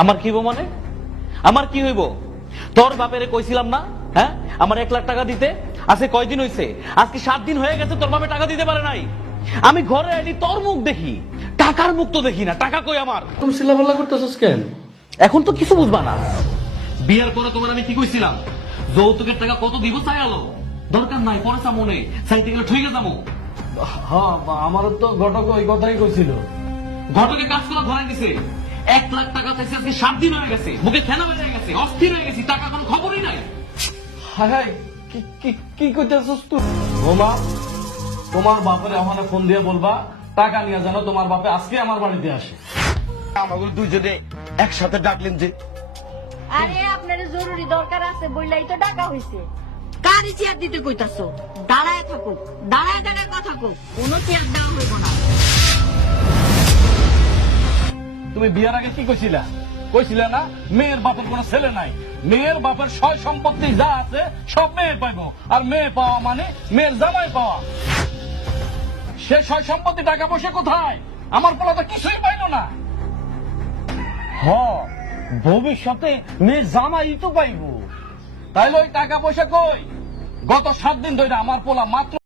আমার কি হইব মানে? আমার কি হইব? তোর বাপেরে কইছিলাম না হ্যাঁ? আমার এক লাখ টাকা দিতে। আজকে কয়দিন হইছে? আজকে সাত দিন হয়ে গেছে তোর বাপে টাকা দিতে পারে নাই। আমি ঘরে আইলি তোর মুখ দেখি। টাকার মুখ তো দেখি না টাকা কই আমার? তুমি চিল্লাপাল্লা করতেছিস কেন? এখন তো কিছু বুঝবা না। বিয়ার পরে তোমার আমি কি কইছিলাম? যৌতুকের টাকা কত দিব চাই আলো? দরকার নাই পরে চা মনে চাইতে গেলে ঠিক যাব। হ্যাঁ আমারও তো ঘটক ওই কথাই কইছিল। ঘটকে কাজ করা ধরাই দিছে। এক লাখ টাকা চাইছে আজকে সাত দিন হয়ে গেছে মুখে ফেনা বেড়ে গেছে অস্থির হয়ে গেছি টাকা কোনো খবরই নাই। হায় হায় কি কি কি কইতেছিস তুই? বোমা তোমার বাপের আমার ফোন দিয়ে বলবা টাকা নিয়ে জানো তোমার বাপে আজকে আমার বাড়িতে আসে। আমাগুলো দুইজনে একসাথে ডাকলেন যে আরে আপনার জরুরি দরকার আছে বইলাই তো ডাকা হইছে। কারি চেয়ার দিতে কইতাছো? দাঁড়ায় থাকুক দাঁড়ায় দাঁড়ায় কথা কো কোনো চেয়ার দেওয়া হইব না। তুমি বিয়ার আগে কি কইছিলা? কইছিলা না, মেয়ের বাপের কোনো ছেলে নাই। মেয়ের বাপের সয় সম্পত্তি যা আছে, সব মেয়ে পাইবো। আর মেয়ে পাওয়া মানে মেয়ের জামাই পাওয়া। সে সয় সম্পত্তি টাকা পয়সা কোথায়? আমার পোলা তো কিছুই পাইলো না। হ, ভবিষ্যতে মেয়ে জামাই তো পাইবো। তাইলে ওই টাকা পয়সা কই? গত সাত দিন ধরে আমার পোলা মাত্র